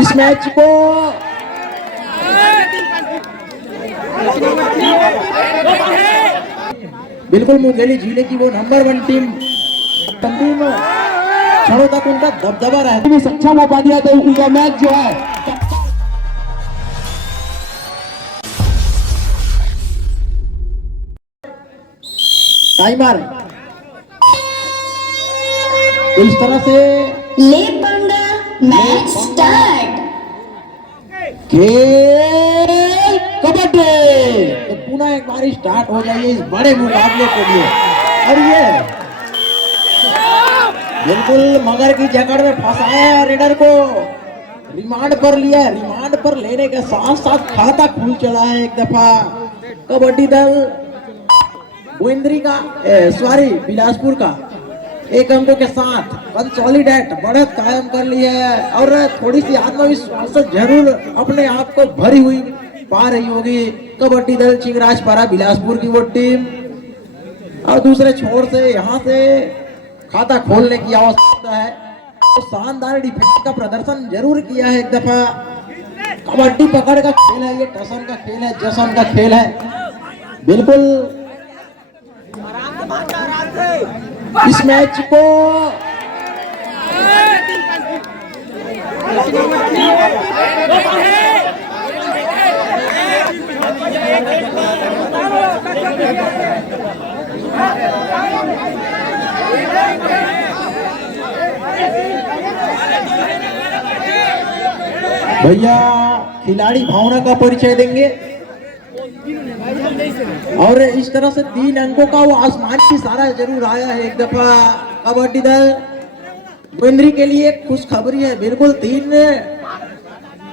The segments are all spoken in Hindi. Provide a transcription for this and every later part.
इस मैच को बिल्कुल मुंगेली जिले की वो नंबर 1 टीम अंतिम क्षणों तक उनका दबदबा रहा है, सक्षम हो पा दिया तो उनका मैच जो है टाइमर इस तरह से ले पंगा मैच स्टार्ट। खेल कबड्डी तो पुनः एक बार स्टार्ट हो जाइए इस बड़े मुकाबले के लिए। और ये बिल्कुल मगर की जकड़ में फंसाया है, रेडर को रिमांड पर लिया है। रिमांड पर लेने के साथ साथ खाता खुल चला है एक दफा। कबड्डी दल गोविंदरी का सॉरी बिलासपुर का एक अंकों के साथ कंसोलिडेट बढ़त कायम कर ली है और थोड़ी सी आत्मविश्वास से जरूर अपने आप को भरी हुई पा रही होगी कबड्डी दल चिंगराजपारा बिलासपुर की वो टीम। और दूसरे छोर से यहाँ से खाता खोलने की आवश्यकता है। तो शानदार डिफेंस का प्रदर्शन जरूर किया है एक दफा। कबड्डी पकड़ का खेल है, ये टसन का खेल है, जशन का खेल है। बिल्कुल इस मैच को भैया खिलाड़ी भावना का परिचय देंगे और इस तरह से 3 अंकों का वो आसमान की सारा जरूर आया है एक दफा। कबड्डी दल गोविंदरी के लिए खुशखबरी है, बिल्कुल 3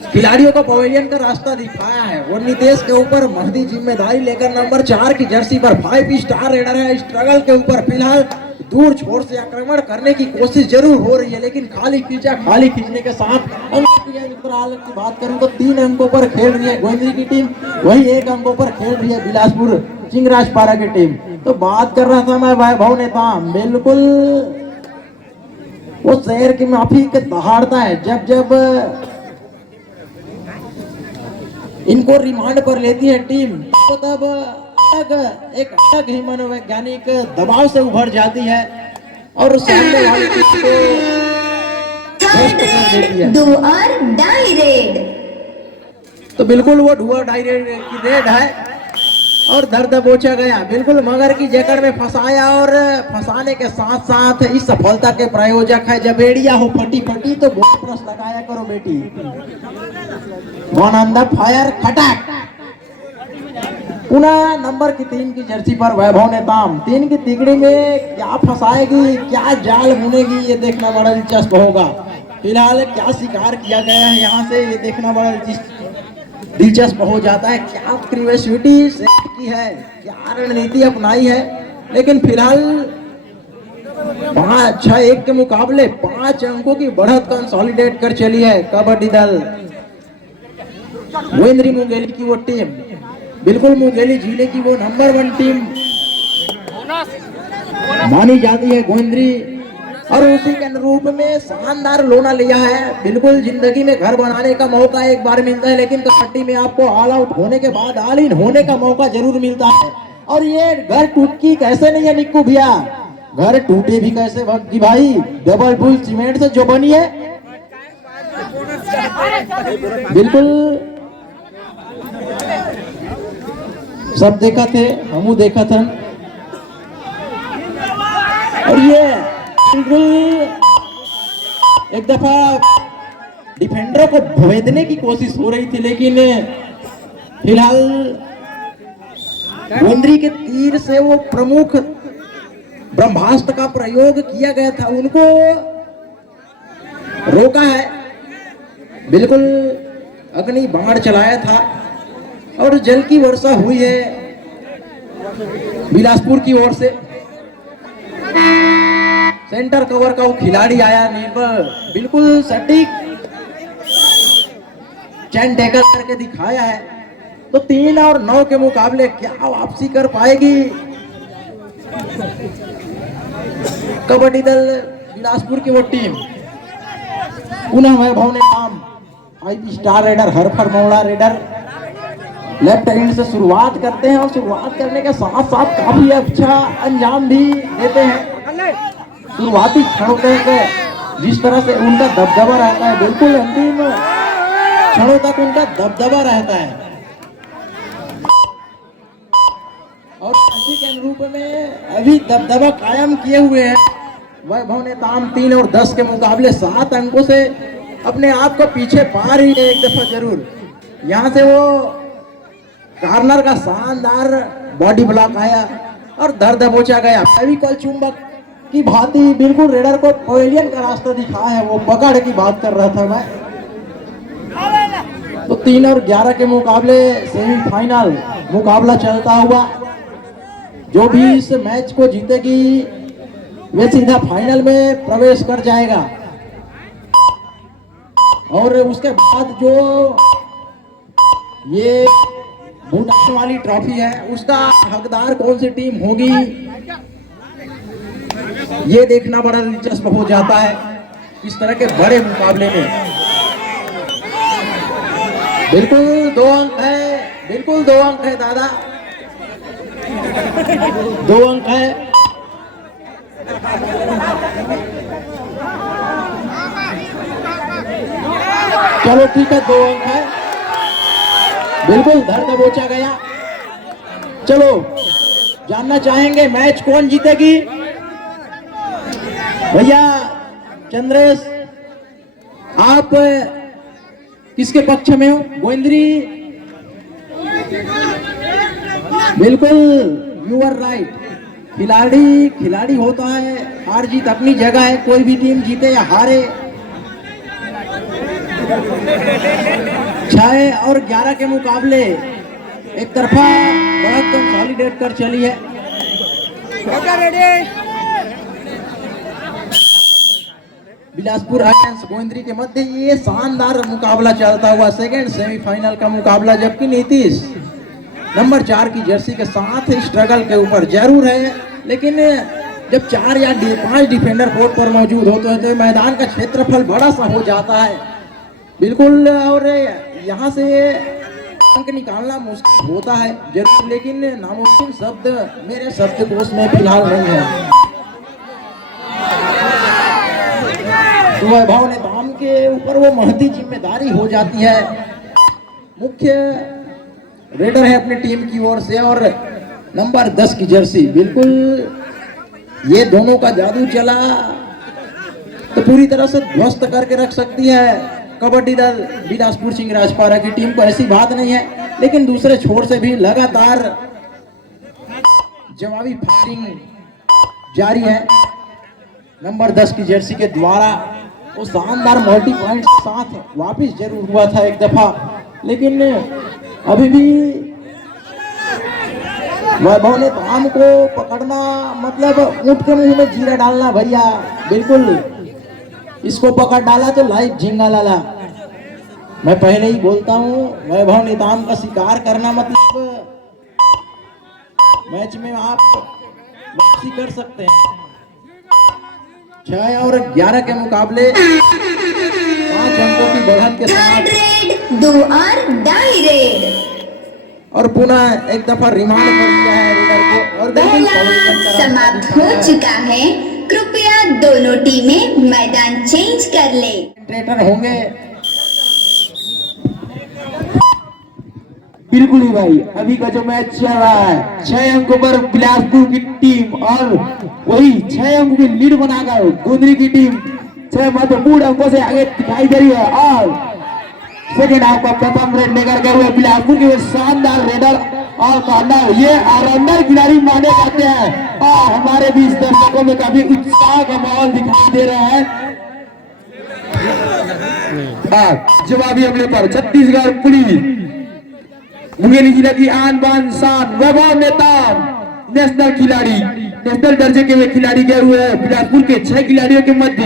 खिलाड़ियों को पवेलियन का रास्ता दिखाया है। वो नितेश के ऊपर महदी जिम्मेदारी लेकर नंबर 4 की जर्सी पर 5 स्टार रेडर है। स्ट्रगल के ऊपर फिलहाल दूर छोर से आक्रमण करने की कोशिश जरूर हो रही है, लेकिन खाली खींचने के साथ की बात करूं तो 3 अंकों पर खेल रही है गोविंदरी की टीम, वही 1 अंकों पर खेल रही है बिलासपुर चिंगराजपारा की टीम। तो बात कर रहा था मैं वैभव नेता, बिल्कुल वो शहर की माफी के दहाड़ता है जब इनको रिमांड पर लेती है टीम, तो तब एक अलग ही मनोवैज्ञानिक दबाव से उभर जाती है और सामने वाली टीम को ध्वस्त कर देती है। डू और डाई रेड तो बिल्कुल वो डू और डाई रेड की रेड है और दर्द दबोचा गया। बिल्कुल मगर की जकड़ में फंसाया और फंसाने के साथ साथ इस सफलता के प्रायोजक है जबेड़िया हो फटी तो बोनस लगाया करो बेटी। वन ऑन द फायर खटाक पुनः नंबर की 3 की जर्सी पर वैभव नेताम 3 की तिगड़ी में क्या फंसाएगी, क्या जाल बुनेगी, ये देखना बड़ा दिलचस्प होगा। फिलहाल क्या शिकार किया गया है यहाँ से, ये देखना बड़ा दिलचस्प हो जाता है। क्या क्रिएटिविटी की है, क्या रणनीति अपनाई है, लेकिन फिलहाल 5-6-1 के मुकाबले 5 अंकों की बढ़त कंसोलिडेट कर चली है कबड्डी दल गोविंदरी मुंगेली की वो टीम। बिल्कुल मुंगेली जिले की वो नंबर 1 टीम मानी जाती है गोविंदरी और उसी के अनुरूप में शानदार लोना लिया है। बिल्कुल जिंदगी में घर बनाने का मौका एक बार मिलता है, लेकिन कबड्डी में आपको ऑल आउट होने के बाद ऑल इन होने का मौका जरूर मिलता है। और ये घर टूटकी कैसे नहीं है निक्कू भैया, घर टूटे भी कैसे भक्ति भाई, डबल फुल सीमेंट से जो बनी है। बिल्कुल सब देखा थे, हमू देखा था। और ये बिल्कुल एक दफा डिफेंडरों को भेदने की कोशिश हो रही थी, लेकिन फिलहाल गोविंदरी के तीर से वो प्रमुख ब्रह्मास्त्र का प्रयोग किया गया था, उनको रोका है। बिल्कुल अग्नि बाण चलाया था और जल की वर्षा हुई है बिलासपुर की ओर से। सेंटर कवर का वो खिलाड़ी आया निर्भर, बिल्कुल सटीक चैन टैकल करके दिखाया है। तो 3 और 9 के मुकाबले क्या वापसी कर पाएगी कबड्डी दल बिलासपुर की वो टीम। पुनः वैभव ने काम 5 स्टार रेडर हरफर मौला रेडर लेफ्ट हैंड से शुरुआत करते हैं और शुरुआत करने के साथ साथ काफी अच्छा अंजाम भी देते हैं। शुरुआती क्षणों तक जिस तरह से उनका दबदबा रहता है, बिल्कुल अंतिम क्षणों तक उनका दबदबा रहता है और इसी के अनुरूप में अभी दबदबा कायम किए हुए हैं। वैभव नेताम 3 और 10 के मुकाबले 7 अंकों से अपने आप को पीछे पा रही है एक दफा जरूर। यहाँ से वो कार्नर का शानदार बॉडी ब्लॉक आया और दर दबोचा गया। फेविकॉल चुंबक की भांति बिल्कुल रेडर को पवेलियन का रास्ता दिखाया है, वो पकड़ की बात कर रहा था मैं। तो 3 और 11 के मुकाबले सेमीफाइनल मुकाबला चलता हुआ, जो भी इस मैच को जीतेगी वे सीधा फाइनल में प्रवेश कर जाएगा। और उसके बाद जो ये भूटान वाली ट्रॉफी है उसका हकदार कौन सी टीम होगी, ये देखना बड़ा दिलचस्प हो जाता है इस तरह के बड़े मुकाबले में। बिल्कुल 2 अंक है, बिल्कुल 2 अंक है दादा, 2 अंक है। चलो ठीक है, 2 अंक है, बिल्कुल धर दबोचा गया। चलो जानना चाहेंगे मैच कौन जीतेगी। भैया चंद्रेश, आप किसके पक्ष में हो? गोविंद्री, बिल्कुल यू आर राइट। खिलाड़ी होता है, हार जीत अपनी जगह है, कोई भी टीम जीते या हारे। 6 और 11 के मुकाबले एक तरफा बढ़त कंसोलिडेट कर चली है। बिलासपुर आयंस गोविंद्री के मध्य ये शानदार मुकाबला चलता हुआ सेकंड सेमीफाइनल का मुकाबला, जबकि नीतीश नंबर 4 की जर्सी के साथ स्ट्रगल के ऊपर जरूर है, लेकिन जब 4 या 5 डिफेंडर कोर्ट पर मौजूद होते हैं तो मैदान का क्षेत्रफल बड़ा सा हो जाता है बिल्कुल। और यहाँ से अंक निकालना मुश्किल होता है जरूर, लेकिन नामुमकिन शब्द मेरे शब्दकोश में फिलहाल नहीं है। तो वैभव नेताम के ऊपर वो महती जिम्मेदारी हो जाती है। मुख्य रेडर है अपनी टीम की ओर से और नंबर 10 की जर्सी, बिल्कुल ये दोनों का जादू चला तो पूरी तरह से ध्वस्त करके रख सकती है कबड्डी दल बिलासपुर सिंह राजपारा की टीम को। ऐसी बात नहीं है, लेकिन दूसरे छोर से भी लगातार जवाबी फायरिंग जारी है नंबर 10 की जर्सी के द्वारा। वो शानदार मल्टी पॉइंट के साथ वापिस जरूर हुआ था एक दफा, लेकिन अभी भी वैभव नेताम को पकड़ना मतलब ऊंट के मुंह में जीरा डालना भैया। बिल्कुल इसको पकड़ डाला तो लाइव झींगा लाला। मैं पहले ही बोलता हूँ, वैभव नेताम का शिकार करना मतलब मैच में आप वापसी कर सकते हैं। 6 और 11 के मुकाबले 5 अंकों की बढ़त के साथ do or die रेड और पुनः एक दफा रिमांड कर दिया है रेडर को और पहला समाप्त हो चुका है। कृपया दोनों टीमें मैदान चेंज कर ले। ट्रेटर होंगे बिल्कुल ही भाई। अभी का जो मैच चल रहा है 6 अंकों पर बिलासपुर की टीम और वही 6 अंकों की लीड बनाकर गोंदरी की टीम 6 महत्वपूर्ण अंकों से आगे दिखाई दे रही है। और सेकेंड हाफ का प्रथम रेड लेकर गए हुए बिलासपुर के शानदार रेडर और कॉर्नर, ये ऑलराउंडर खिलाड़ी माने जाते हैं और हमारे बीच दर्शकों में काफी उत्साह का माहौल दिखाई दे रहा है। जवाबी हमले पर छत्तीसगढ़ पुलिस मुंगेली जिला की आन बान शान वैभव नेताम नेशनल खिलाड़ी, नेशनल दर्जे के वे खिलाड़ी गए हुए हैं। बिलासपुर के 6 खिलाड़ियों के मध्य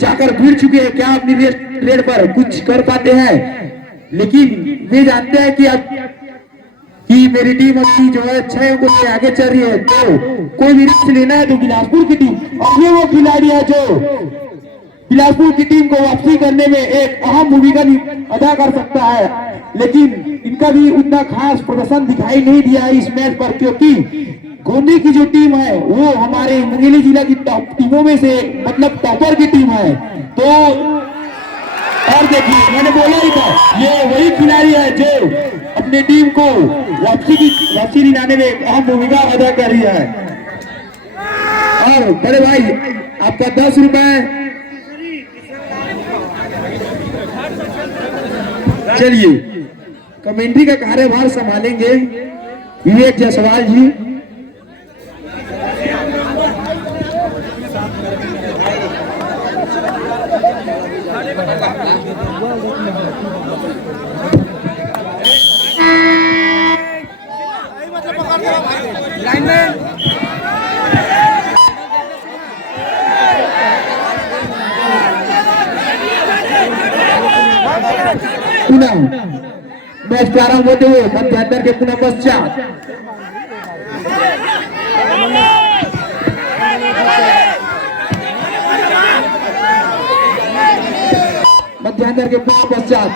जाकर भिड़ चुके हैं। क्या अपनी रेड पर कुछ कर पाते हैं? लेकिन वे जानते हैं कि अब कि मेरी टीम अपनी जो है 6 अंकों से आगे चल रही है, तो कोई भी रिस्क लेना है तो बिलासपुर की टीम। और ये वो खिलाड़ी है जो बिलासपुर की टीम को वापसी करने में एक अहम भूमिका अदा कर सकता है, लेकिन इनका भी उतना खास प्रदर्शन दिखाई नहीं दिया है इस मैच पर, क्योंकि गोंदी की जो टीम है वो हमारे मुंगेली जिला की टॉप टीमों में से मतलब टॉपर की टीम है। तो और देखिए मैंने बोला ही था, ये वही खिलाड़ी है जो अपनी टीम को वापसी दिलाने में एक अहम भूमिका अदा कर रही है। और बड़े भाई आपका 10 रुपए। चलिए कमेंट्री का कार्यभार संभालेंगे विवेक जायसवाल जी। पुनः मैच प्रारंभ होते हुए मध्यांतर के पुनः पश्चात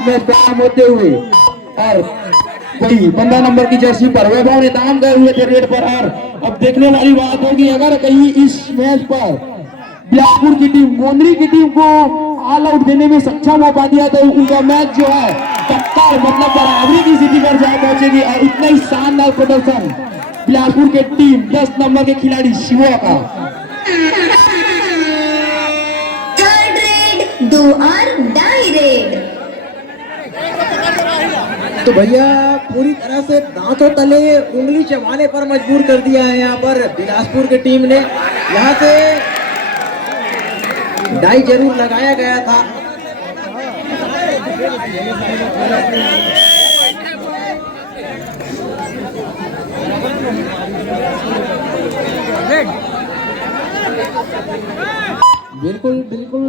मैच प्रारंभ होते हुए और वही 15 नंबर की जर्सी पर वैभव ने दाम गए हुए थे रेड पर। और अब देखने वाली बात होगी, अगर कहीं इस मैच पर बिलासपुर की टीम गोंदरी की टीम को ऑल आउट देने में सक्षम हो पाती है तो उनका मैच जो है टक्कर मतलब बराबरी की स्थिति पर जा पहुंचेगी। और इतना ही शानदार प्रदर्शन बिलासपुर के टीम 10 नंबर के खिलाड़ी शिवा का। थर्ड रेड, 2 और डाई रेड। तो भैया पूरी तरह से दांतों तले उंगली चबाने पर मजबूर कर दिया है यहाँ पर बिलासपुर की टीम ने। यहाँ से डाई जरूर लगाया गया था। बिल्कुल बिल्कुल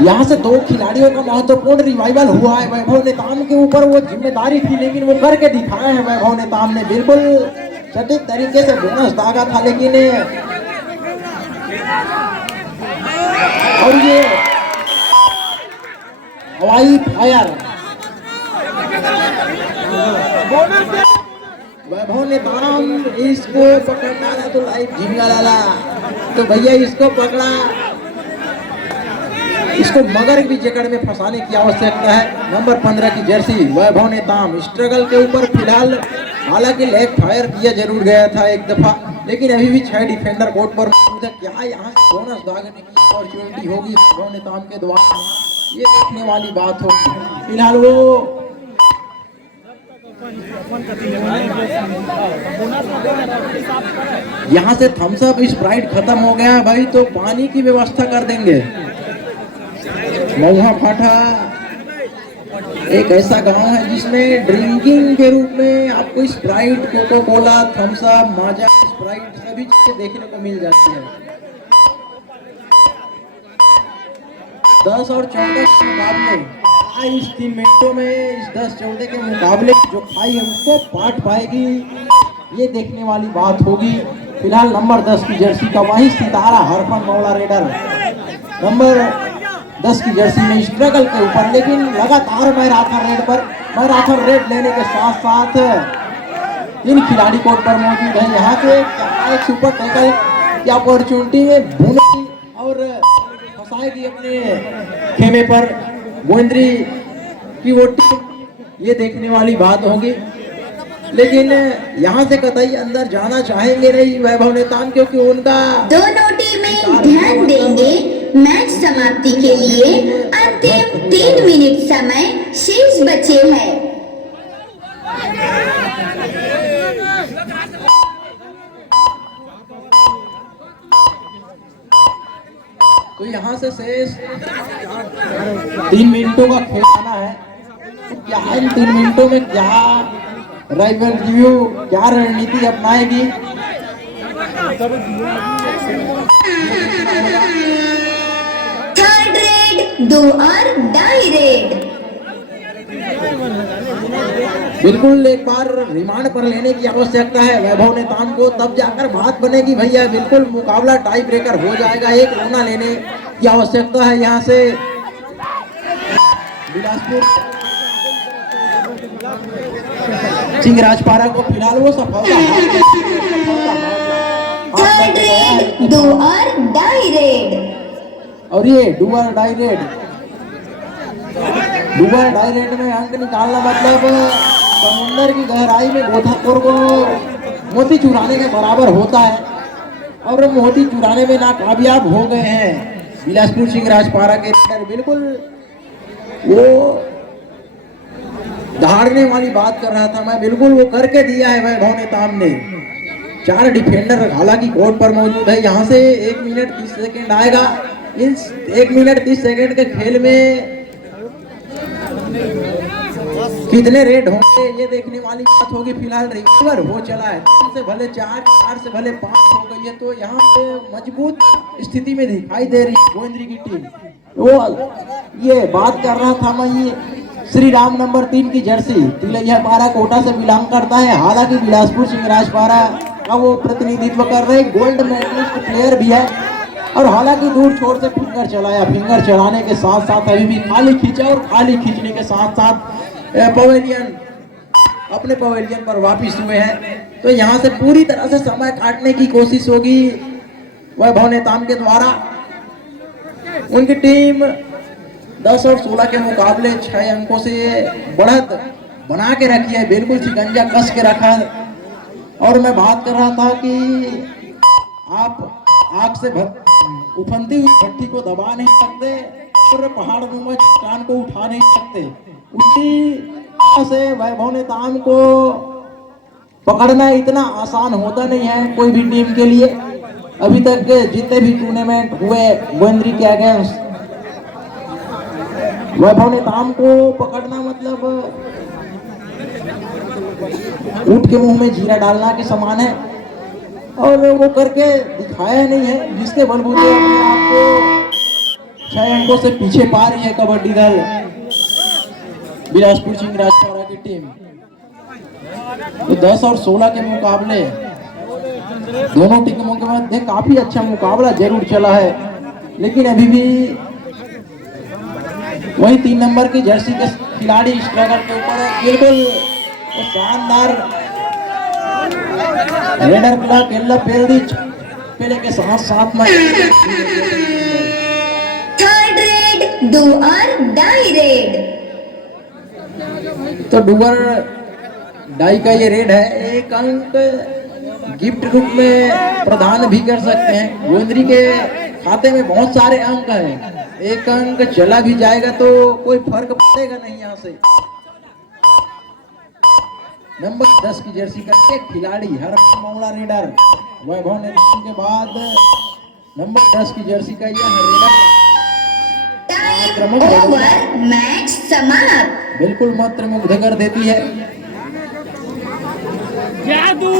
यहाँ से 2 खिलाड़ियों का महत्वपूर्ण रिवाइवल हुआ है। वैभव नेताम के ऊपर वो जिम्मेदारी थी, लेकिन वो करके दिखाए हैं वैभव नेताम ने। बिल्कुल सटीक तरीके से बोनस दागा था, लेकिन और ये हवाई फायर वैभव नेताम इसको पकड़ना था तो लाइव झिंगा डाला। तो भैया इसको पकड़ा, इसको मगर भी जकड़ में फंसाने की आवश्यकता है। नंबर 15 की जर्सी वैभव नेताम स्ट्रगल के ऊपर फिलहाल, हालांकि लेग फायर किया जरूर गया था एक दफा, लेकिन अभी भी 6 डिफेंडर कोर्ट पर मौजूद है। क्या यहाँ से बोनस दागने की अपॉर्चुनिटी होगी वैभव नेताम के द्वारा, ये देखने वाली बात होगी। फिलहाल वो यहाँ से थम्स अप स्प्राइट खत्म हो गया है भाई, तो पानी की व्यवस्था कर देंगे। महुआ फाटा एक ऐसा गांव है जिसमें ड्रिंकिंग के रूप में आपको Sprite, Coca Cola, Thums Up, Maaza, Sprite सभी चीजें देखने को मिल जाती है। 10 और 14 के मुकाबले इस 3 मिनटों में इस 10-14 के मुकाबले जो खाई है उसको पाट पाएगी, ये देखने वाली बात होगी। फिलहाल नंबर 10 की जर्सी का वही सितारा हरफन मौला रेडर नंबर 10 की जर्सी में स्ट्रगल के ऊपर, लेकिन लगातार मैराथन रेड लेने के साथ साथ 3 खिलाड़ी कोर्ट पर मौजूद है। यहाँ से एक सुपर टैकल की अपॉर्चुनिटी में भूनेगी और फंसाएगी अपने खेमे पर गोंदरी की वो टीम, ये देखने वाली बात होगी। लेकिन यहाँ से कतई अंदर जाना चाहेंगे नहीं वैभव नेताम, क्योंकि उनका दोनों टीमें ध्यान देंगे। मैच समाप्ति के लिए अंतिम 3 मिनट समय शेष बचे हैं। तो यहाँ से शेष 3 मिनटों का खेल आना है। तो क्या इन 3 मिनटों में क्या राइवल रिव्यू, क्या रणनीति अपनाएगी? थर्ड रेड, 2 और डाई रेड। बिल्कुल एक बार रिमांड पर लेने की आवश्यकता है वैभव नेताम को, तब जाकर बात बनेगी भैया। बिल्कुल मुकाबला टाई ब्रेकर हो जाएगा, एक रोना लेने की आवश्यकता है यहाँ से। बिलासपुर सिंह राजपारा को फिलहाल वो सफलता थर्ड रेड डू और डाई रेड। और ये do or die raid, do or die raid में अंक निकालना मतलब समुंदर की गहराई में गोताखोर को मोती चुराने के बराबर होता है, और वो मोती चुराने में नाकामयाब हो गए हैं बिलासपुर सिंह राजपारा के रेडर। बिल्कुल वो दहाड़ने वाली बात कर रहा था मैं, बिल्कुल वो करके दिया है वैभव नेताम ने। 4 डिफेंडर हालांकि कोर्ट पर मौजूद है। यहाँ से 1 मिनट 30 सेकेंड आएगा। इस 1 मिनट 30 सेकेंड के खेल में कितने रेड होंगे ये देखने वाली बात होगी। फिलहाल रिकवर हो चला है, 3 से भले 4, 4 से भले 5 हो गई है, तो यहाँ पे मजबूत स्थिति में दिखाई दे रही है गोविंदरी की टीम। वो ये बात कर रहा था मैं, ये श्री राम नंबर 3 की जर्सी तिलैयापारा कोटा से बिलोंग करता है। हालांकि बिलासपुर सिंह राजपारा का वो प्रतिनिधित्व कर रहे गोल्ड मेडलिस्ट प्लेयर भी है, और हालांकि दूर छोर से फिंगर चलाया, फिंगर चलाने के साथ साथ अभी भी खाली खींचा, और खाली खींचने के साथ साथ पवेलियन अपने पवेलियन पर वापिस हुए हैं। तो यहाँ से पूरी तरह से समय काटने की कोशिश होगी वैभव नेताम के द्वारा। उनकी टीम 10 और 16 के मुकाबले 6 अंकों से बढ़त बना के रखी है, बिल्कुल शिकंजा कस के रखा है। और मैं बात कर रहा था कि आप आग से उफनती हुई भट्टी को दबा नहीं सकते और पहाड़ नुमा चट्टान को उठा नहीं सकते। उसी से वैभव नेताम को पकड़ना इतना आसान होता नहीं है कोई भी टीम के लिए। अभी तक के जितने भी टूर्नामेंट हुए गोविंदरी के अगेंस्ट, वैभव नेताम को पकड़ना मतलब ऊंट के मुंह में जीरा डालना के समान है, और वो करके दिखाया नहीं है, जिसके बलबूते अपने आप को 6 अंकों से पीछे पा रही है कबड्डी दल बिलासपुर सिंह राजपारा की टीम। तो 10 और 16 के मुकाबले दोनों टीमों के मध्य काफी अच्छा मुकाबला जरूर चला है, लेकिन अभी भी वही 3 नंबर की जर्सी के खिलाड़ी स्ट्रगल के ऊपर है। बिल्कुल वो शानदार रेडर क्लॉक एल्ला पेल्डिच पहले के साथ साथ में थर्ड रेड डू और डाई रेड। तो डुअर डाई का ये रेड है, 1 अंक गिफ्ट रूप में प्रदान भी कर सकते हैं। गोविंदरी के खाते में बहुत सारे अंक हैं, 1 अंक चला भी जाएगा तो कोई फर्क पड़ेगा नहीं। यहाँ से नंबर 10 की जर्सी का एक खिलाड़ी हरप्पन मामला रेडर वैभव नेताम के बाद नंबर 10 की जर्सी का यह रेडर टाइम ओवर, मैच समाप्त। बिल्कुल मंत्रमुग्ध कर देती है। जादू